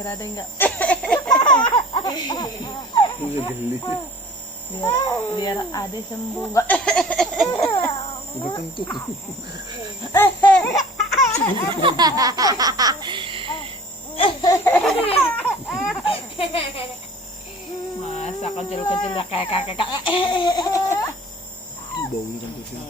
biar ada enggak? Udah geli. Biar ada sembuh enggak? Udah kentut. Masa kecil-kecil kayak kakak. Baunya kentutnya.